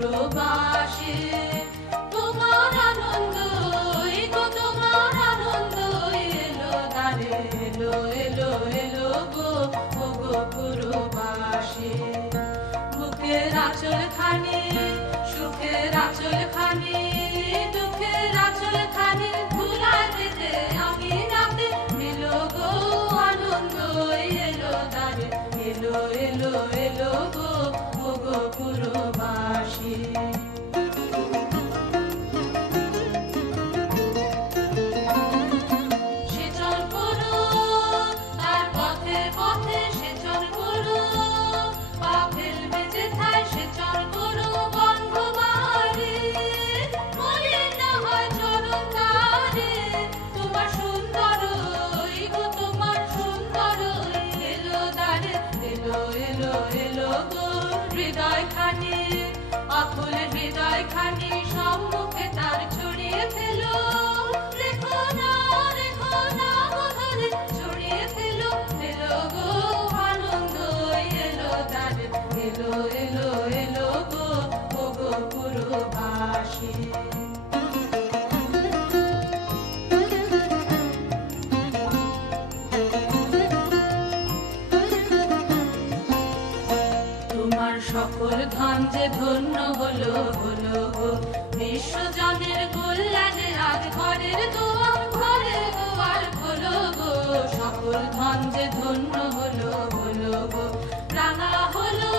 পুরবাসী তোমার আনন্দ তোমার আনন্দ এলো দ্বারে এলো এলো এলো গো পুরবাসী বুকের আঁচল খানি সুখের আঁচল খানি দুঃখের আঁচল খানি ভুলাই পেতে আমি রাতে এলো গো আনন্দ এলো দ্বারে এলো এলো এলো গো পুরবাসী সেচন করো তার পথে পথে সেচন করো পা ফেলবে যেথায় সেচন করো বন্ধ বাড়ি মলিন না হয় চরণ দ্বারে তোমার সুন্দর গো তোমার সুন্দর এলো দ্বারে এলো এলো এলো গো হৃদয় খানি আকুলের হৃদয় খানি সম্মুখে তার ছড়িয়ে ফেলো রেখো না বদলে ছড়িয়ে ফেলো এলো গো আনন্দ এলো দ্বারে এলো এলো এলো গো পুরবাসী তোমার সকল ধন যে ধন্য হলো হলো গো বিশ্বজনের কল্যাণে আজ ঘরের দুয়ার খোলো গো সকল ধন যে ধন্য হলো হলো গো রাঙা হলো